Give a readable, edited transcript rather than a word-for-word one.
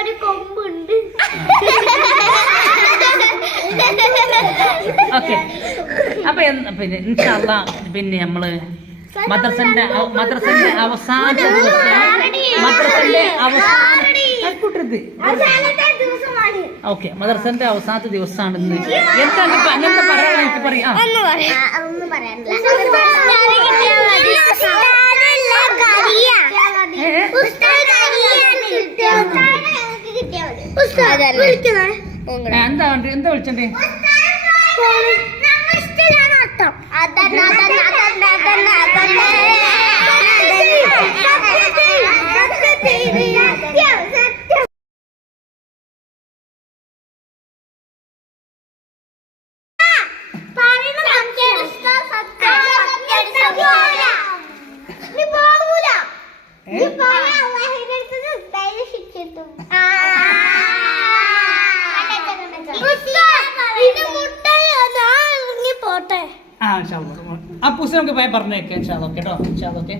ഒരു കൊമ്പുണ്ട്. ഓക്കെ, അപ്പൊ പിന്നെ ഇൻഷാ അല്ലാഹ് പിന്നെ നമ്മള് മദ്രസന്റെ അവസാന ദിവസം ഓക്കെ, മദ്രസന്റെ അവസാനത്തെ ദിവസമാണ് ഇന്ന്. എന്താണ് ഇപ്പൊ അങ്ങനത്തെ പറയാൻ എനിക്ക് പറയാം. എന്താ വിളിച്ചേ? ആ പുസ്തകം നമുക്ക് പറഞ്ഞേക്കാം. ഓക്കെ കേട്ടോ. ഓക്കെ.